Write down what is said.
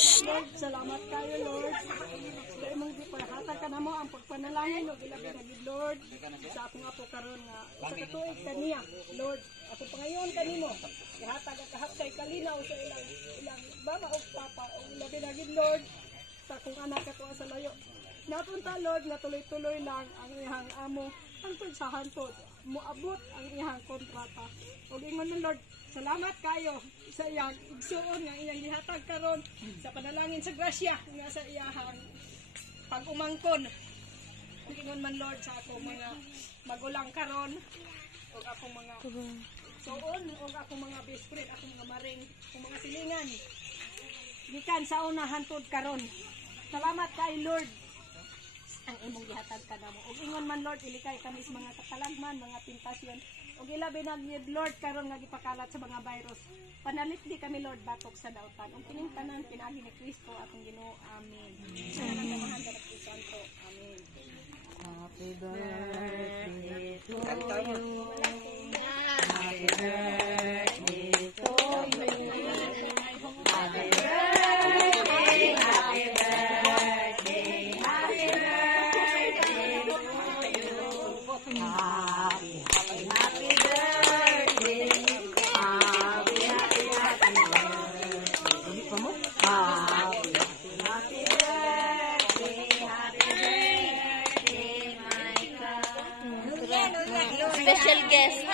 Lord, salamat tayo, Lord. Dahil mong di pahatag ka na mo ang pagpanalangin, Lord, ilabi na gid, Lord. Sa ako nga po karon nga, sa katuig kaniya, Lord. Ako pa ngayon kanimo, ihatag at kahapsay kalinaw sa ilang mama o papa, o ilabi na gid, Lord. Sa akong anak katuwa sa layo. Napunta, Lord, na tuloy-tuloy lang ang ihang amo, hantod sa hantod, muabot ang ihang kontrata. O ingon mo, Lord, salamat kayo sa iyang igsuon nga iyang gihatag karon sa panalangin sa grasya nga sa iyang pag-umangkon. Ingon man, Lord, sa akong mga magulang karon o akong mga suon o akong mga best friend, akong mga maring, akong mga silingan. Gikan sa una hantod karon. Salamat kay Lord ang imong gihatag ka namo. Og ingon man, Lord, ilikay kami sa mga katalagman, mga tentasyon. Og ilabi na gid, Lord, karon nga gipakalat sa mga virus. Panalit di kami, Lord, batok sa dautan. Og kining tanan pinaagi ni Kristo atong Ginoo. Amen. Amen. Amen. Happy birthday to you. Happy birthday to you. Happy birthday, happy birthday, happy birthday to you. Happy birthday. Happy birthday. Special guest.